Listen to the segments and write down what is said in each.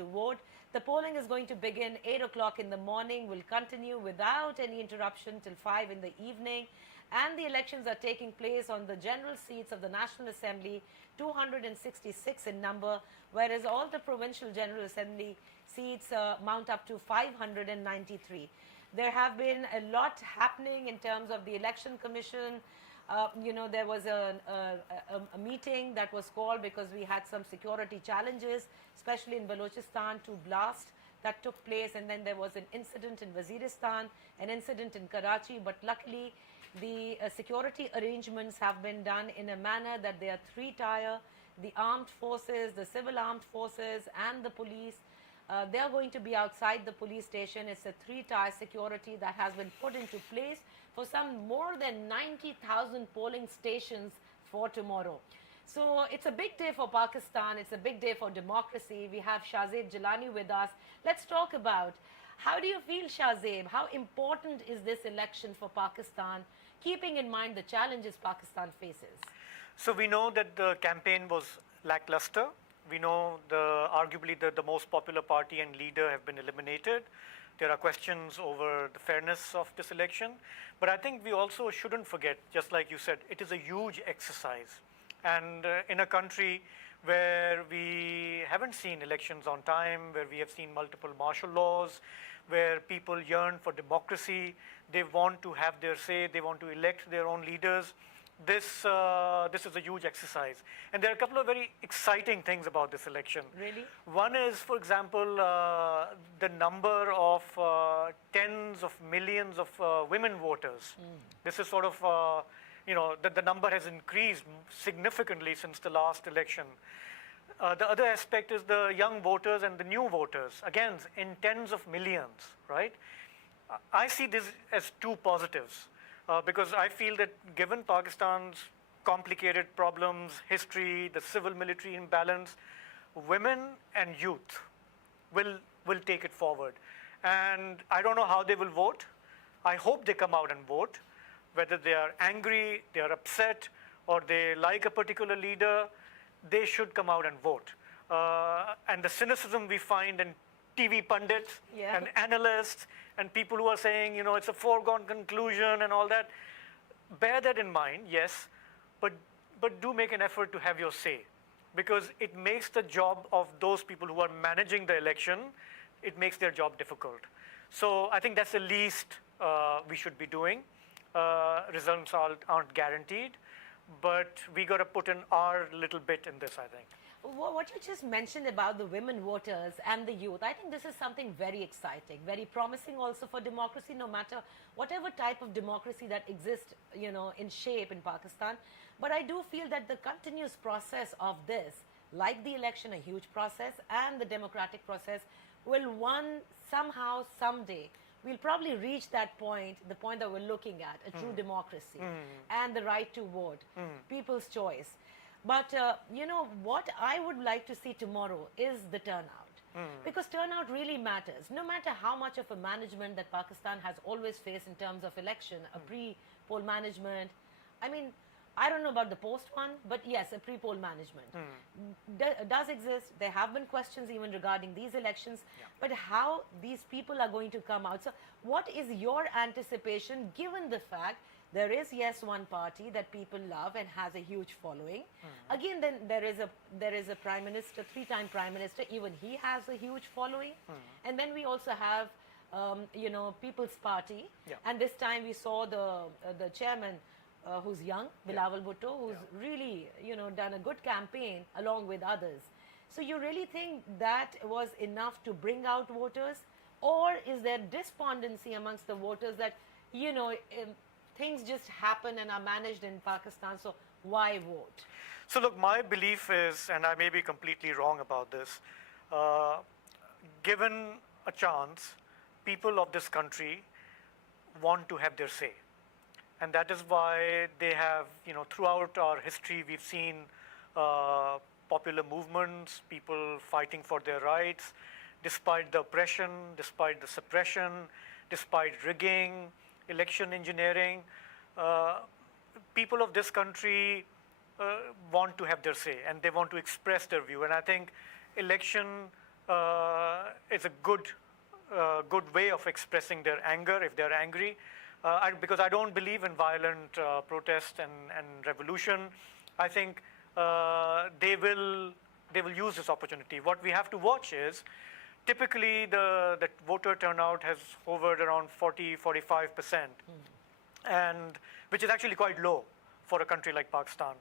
to vote. The polling is going to begin 8 o'clock in the morning, will continue without any interruption till 5 in the evening. And the elections are taking place on the general seats of the National Assembly, 266 in number, whereas all the provincial General Assembly seats mount up to 593. There have been a lot happening in terms of the Election Commission. There was a meeting that was called because we had some security challenges, especially in Balochistan, to blast that took place, and then there was an incident in Waziristan, an incident in Karachi, but luckily the security arrangements have been done in a manner that they are three-tier. The armed forces, the civil armed forces and the police, they are going to be outside the police station. It's a three-tier security that has been put into place for some more than 90,000 polling stations for tomorrow. So it's a big day for Pakistan. It's a big day for democracy. We have Shahzeb Jilani with us. Let's talk about, how do you feel, Shahzeb? How important is this election for Pakistan, keeping in mind the challenges Pakistan faces? So we know that the campaign was lackluster. We know arguably the most popular party and leader have been eliminated. There are questions over the fairness of this election. But I think we also shouldn't forget, just like you said, it is a huge exercise. And in a country where we haven't seen elections on time, where we have seen multiple martial laws, where people yearn for democracy, they want to have their say, they want to elect their own leaders. This is a huge exercise. And there are a couple of very exciting things about this election. Really? One is, for example, the number of tens of millions of women voters. This is sort of, the number has increased significantly since the last election. The other aspect is the young voters and the new voters, again, in tens of millions, right? I see this as two positives. Because I feel that given Pakistan's complicated problems, history, the civil-military imbalance, women and youth will take it forward. And I don't know how they will vote. I hope they come out and vote. Whether they are angry, they are upset, or they like a particular leader, they should come out and vote. And the cynicism we find in TV pundits and analysts and people who are saying, it's a foregone conclusion and all that, bear that in mind, yes, but do make an effort to have your say, because it makes the job of those people who are managing the election, it makes their job difficult. So I think that's the least we should be doing. Results aren't guaranteed, but we got to put in our little bit in this, I think. What you just mentioned about the women voters and the youth, I think this is something very exciting, very promising also for democracy, no matter whatever type of democracy that exists, in shape in Pakistan. But I do feel that the continuous process of this, like the election, a huge process, and the democratic process, will somehow, someday, we'll probably reach that point, the point that we're looking at, a true democracy and the right to vote, people's choice. But, what I would like to see tomorrow is the turnout. Because turnout really matters. No matter how much of a management that Pakistan has always faced in terms of election, a pre-poll management. I mean, I don't know about the post one, but yes, a pre-poll management does exist. There have been questions even regarding these elections, but how these people are going to come out. So what is your anticipation, given the fact there is, yes, one party that people love and has a huge following. Again, then there is a prime minister, three-time prime minister, even he has a huge following. And then we also have, People's Party. And this time we saw the chairman, who's young, Bilawal Bhutto, who's really, done a good campaign along with others. So you really think that was enough to bring out voters? Or is there despondency amongst the voters that, things just happen and are managed in Pakistan, so why vote? So look, my belief is, and I may be completely wrong about this, given a chance, people of this country want to have their say. And that is why they have, throughout our history, we've seen popular movements, people fighting for their rights, despite the oppression, despite the suppression, despite rigging, election engineering. People of this country want to have their say, and they want to express their view. And I think election it's a good way of expressing their anger if they're angry. Because I don't believe in violent protest and revolution. I think they will use this opportunity. What we have to watch is, typically the voter turnout has hovered around 40-45%, and which is actually quite low for a country like Pakistan.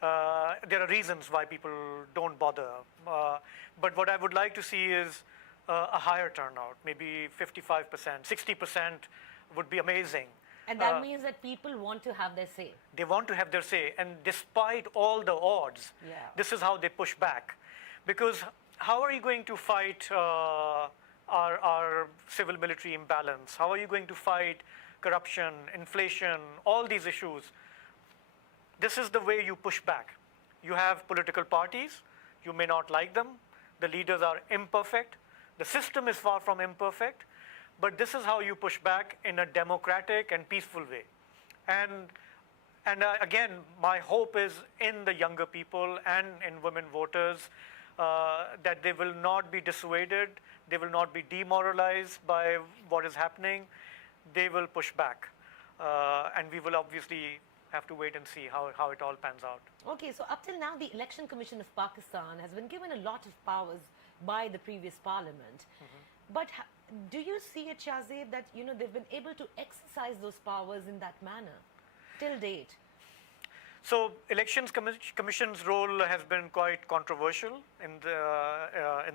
There are reasons why people don't bother, but what I would like to see is a higher turnout, maybe 55%, 60% would be amazing. And that means that people want to have their say. They want to have their say, and despite all the odds, this is how they push back. Because how are you going to fight our civil-military imbalance? How are you going to fight corruption, inflation, all these issues? This is the way you push back. You have political parties. You may not like them. The leaders are imperfect. The system is far from imperfect. But this is how you push back in a democratic and peaceful way. And again, my hope is in the younger people and in women voters, that they will not be dissuaded, they will not be demoralized by what is happening. They will push back. And we will obviously have to wait and see how it all pans out. Okay, so up till now, the Election Commission of Pakistan has been given a lot of powers by the previous parliament. But do you see it, Shahzeb, that they've been able to exercise those powers in that manner till date? So, Elections Commission's role has been quite controversial in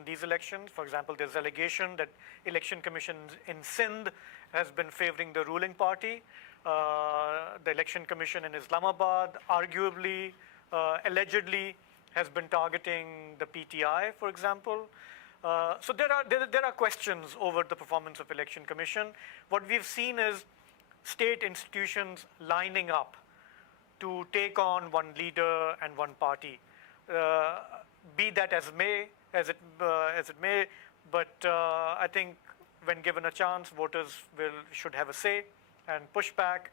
these elections. For example, there's allegation that Election Commission in Sindh has been favoring the ruling party. The Election Commission in Islamabad, arguably, allegedly, has been targeting the PTI, for example. So there are questions over the performance of Election Commission. What we've seen is state institutions lining up to take on one leader and one party. Be that as it may, but I think when given a chance, voters should have a say and push back.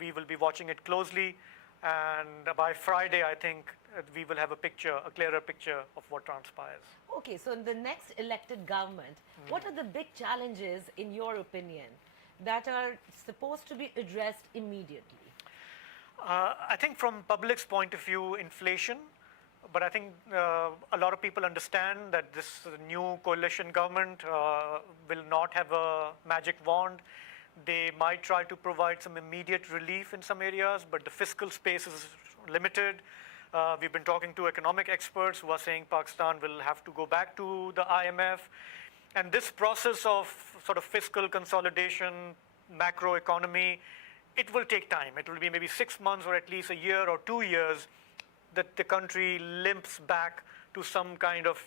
We will be watching it closely, and by Friday, I think we will have a clearer picture of what transpires. Okay, so in the next elected government, what are the big challenges, in your opinion, that are supposed to be addressed immediately? I think from public's point of view, inflation, but I think a lot of people understand that this new coalition government will not have a magic wand. They might try to provide some immediate relief in some areas, but the fiscal space is limited. We've been talking to economic experts who are saying Pakistan will have to go back to the IMF. And this process of sort of fiscal consolidation, macroeconomy, it will take time. It will be maybe 6 months or at least a year or 2 years that the country limps back to some kind of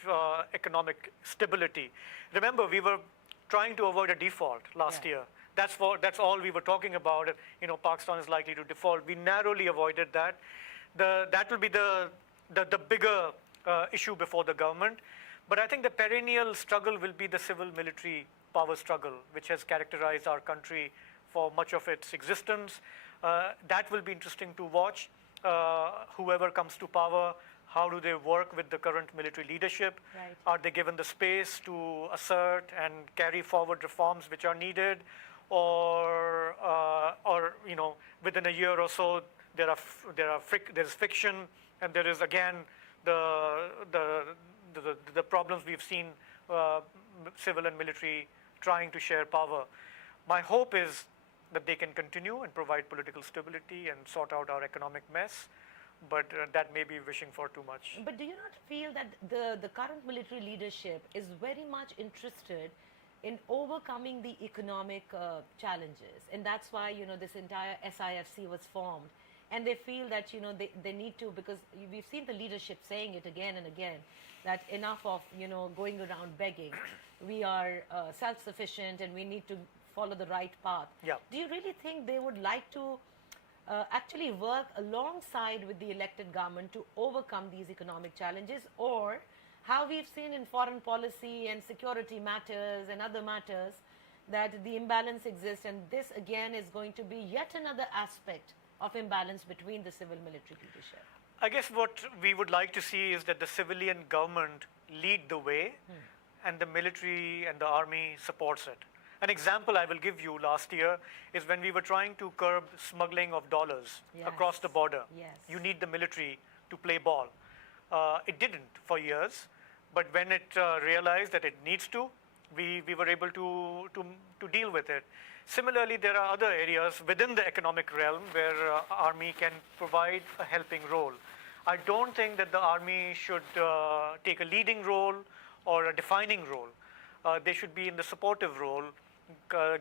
economic stability. Remember, we were trying to avoid a default last year. That's all we were talking about. Pakistan is likely to default. We narrowly avoided that. That will be the bigger issue before the government. But I think the perennial struggle will be the civil-military power struggle, which has characterized our country for much of its existence. That will be interesting to watch. Whoever comes to power, how do they work with the current military leadership? Right. Are they given the space to assert and carry forward reforms which are needed? Or within a year or so, there's friction, and there is again the problems we've seen, civil and military trying to share power. My hope is that they can continue and provide political stability and sort out our economic mess, but that may be wishing for too much. But do you not feel that the current military leadership is very much interested in overcoming the economic challenges, and that's why this entire SIFC was formed, and they feel that they need to, because we've seen the leadership saying it again and again, that enough of going around begging. We are self-sufficient and we need to follow the right path. Yeah. Do you really think they would like to actually work alongside with the elected government to overcome these economic challenges, or how we've seen in foreign policy and security matters and other matters that the imbalance exists, and this again is going to be yet another aspect of imbalance between the civil-military leadership? I guess what we would like to see is that the civilian government lead the way and the military and the army supports it. An example I will give you last year is when we were trying to curb smuggling of dollars across the border. Yes. You need the military to play ball. It didn't for years, but when it realized that it needs to, we were able to deal with it. Similarly, there are other areas within the economic realm where army can provide a helping role. I don't think that the army should take a leading role or a defining role. They should be in the supportive role,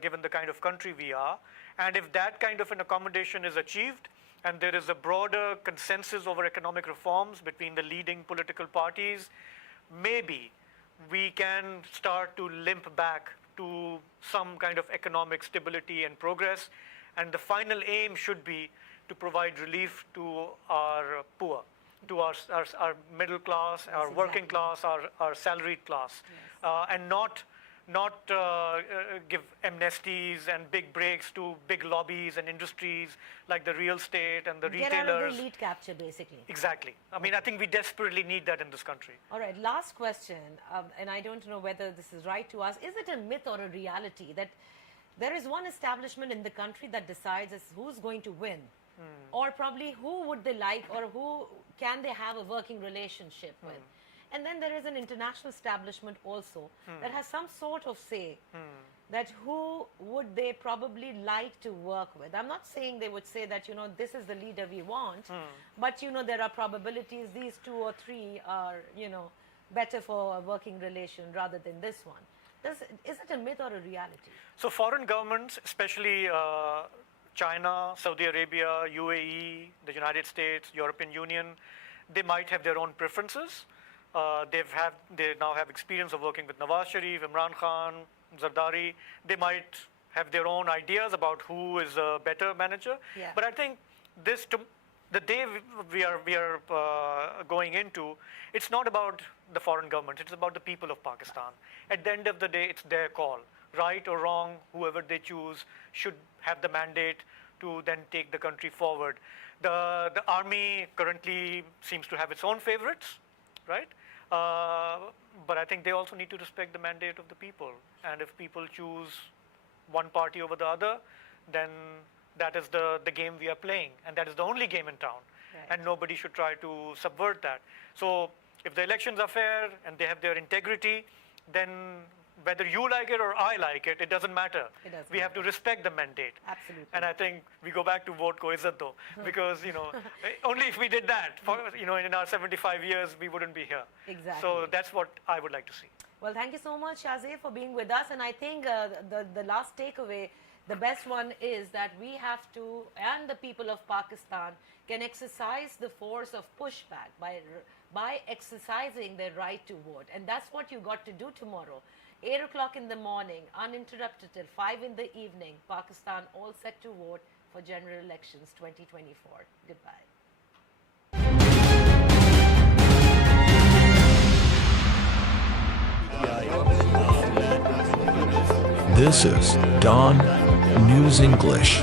given the kind of country we are. And if that kind of an accommodation is achieved, and there is a broader consensus over economic reforms between the leading political parties, maybe we can start to limp back to some kind of economic stability and progress. And the final aim should be to provide relief to our poor, to our middle class, our working class, our salaried class, and not give amnesties and big breaks to big lobbies and industries like the real estate and the retailers. Get out of the elite capture, basically. Exactly. I mean, I think we desperately need that in this country. All right, last question, and I don't know whether this is right to ask. Is it a myth or a reality that there is one establishment in the country that decides as who's going to win? Or probably who would they like, or who can they have a working relationship with? And then there is an international establishment also that has some sort of say that who would they probably like to work with. I'm not saying they would say that, this is the leader we want, but, there are probabilities these 2 or 3 are, better for a working relation rather than this one. Is it a myth or a reality? So foreign governments, especially China, Saudi Arabia, UAE, the United States, European Union, they might have their own preferences. They now have experience of working with Nawaz Sharif, Imran Khan, Zardari. They might have their own ideas about who is a better manager. Yeah. But I think the day we are going into, it's not about the foreign government. It's about the people of Pakistan. At the end of the day, it's their call. Right or wrong, whoever they choose should have the mandate to then take the country forward. The army currently seems to have its own favorites, right? But I think they also need to respect the mandate of the people. And if people choose one party over the other, then that is the game we are playing. And that is the only game in town. Right. And nobody should try to subvert that. So if the elections are fair and they have their integrity, then whether you like it or I like it, it doesn't matter. We have to respect the mandate. Absolutely. And I think we go back to vote ko izzat do, because only if we did that, in our 75 years, we wouldn't be here. Exactly. So that's what I would like to see. Well, thank you so much, Shahzeb, for being with us. And I think the last takeaway, the best one, is that we have to, and the people of Pakistan can exercise the force of pushback by exercising their right to vote. And that's what you got to do tomorrow. 8 o'clock in the morning, uninterrupted till 5 in the evening, Pakistan all set to vote for general elections 2024. Goodbye. This is Dawn News English.